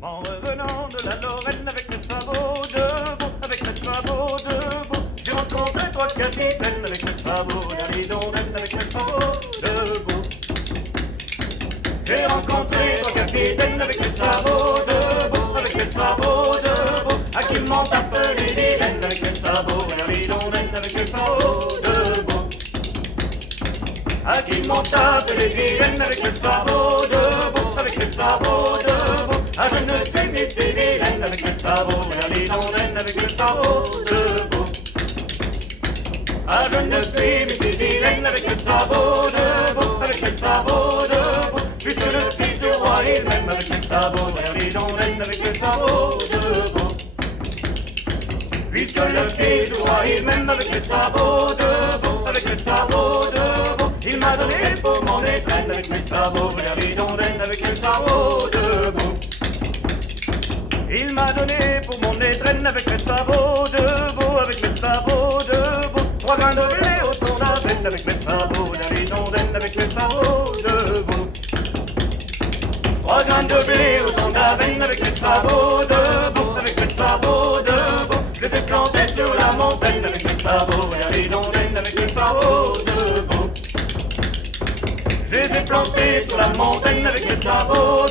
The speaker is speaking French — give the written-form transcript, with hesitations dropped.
En revenant de la Lorraine avec mes sabots de veau, avec mes sabots de veau, j'ai rencontré trois capitaines avec mes sabots d'Alidondaine, avec mes sabots de veau. J'ai rencontré trois capitaines avec mes sabots de veau, avec mes sabots de veau, à qui m'ont appelé vilaine avec mes sabots d'Alidondaine, avec mes sabots de veau. À qui m'ont appelé vilaine avec mes sabots de veau, avec mes sabots de veau. Ah, je ne sais plus si vilaine avec mes sabots, d'Alidondaine avec mes sabots de veau. Ah, je ne sais plus si vilaine avec mes sabots de veau, avec mes sabots de veau. Puisque le fils du roi il m'aime avec mes sabots, d'Alidondaine avec mes sabots de veau. Puisque le fils du roi il m'aime avec mes sabots de veau, avec mes sabots de veau. Il m'a donné pour mon étrenne avec mes sabots, d'Alidondaine avec mes sabots de veau. Il m'a donné pour mon étrenne avec mes sabots de veau, avec mes sabots de veau. 3 grains de blé au ton d'avenne avec mes sabots, d'Alidondaine avec mes sabots de veau. 3 grains de blé au ton d'avenne avec mes sabots de veau, avec mes sabots de veau. Je les ai plantés sur la montagne avec mes sabots, d'Alidondaine avec mes sabots de veau. Je les ai plantés sur la montagne avec mes sabots